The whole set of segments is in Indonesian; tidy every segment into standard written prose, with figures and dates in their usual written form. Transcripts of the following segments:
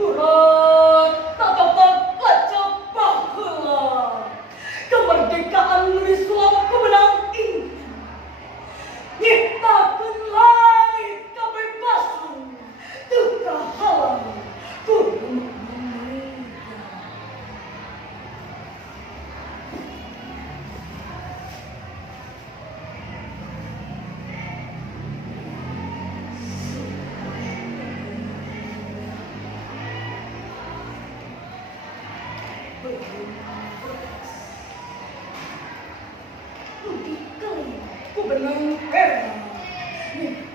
Urat tatapan kaca baheula. Kemerdekaan Islam kemenang indah. Nyiptakeun langit kebebasan. Teu kahalang ku ku benang era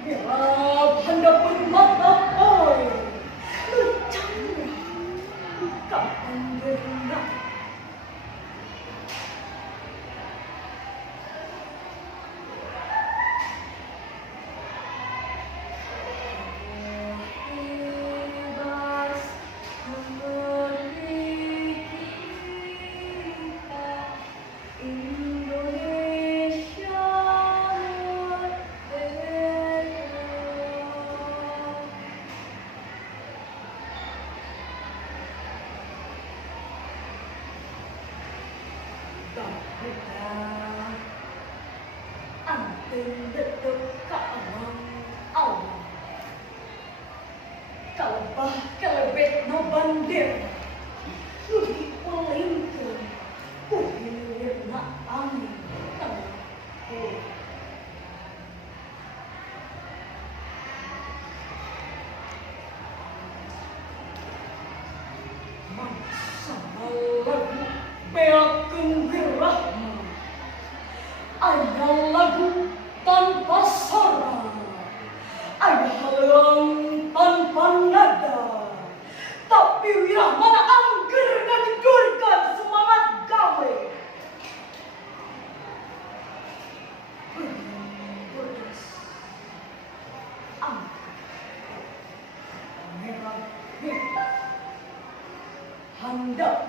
mirap handapun mata oi lucang kapan berenang bebas memiliki kita Indonesia merdeka. Bahwa anten dedek ka amang Allah. Kalebah kelebet no bandir. Nu diulingkeun ku hilirna angin tengah hulu. Mangsa lagu beakeun gerahna. Aya lagu tanpa suara. Aya haleung tanpa nada. Tapi wirah mana angger ngagedurkeun semangat gawe. Berdas angkat merah merah handap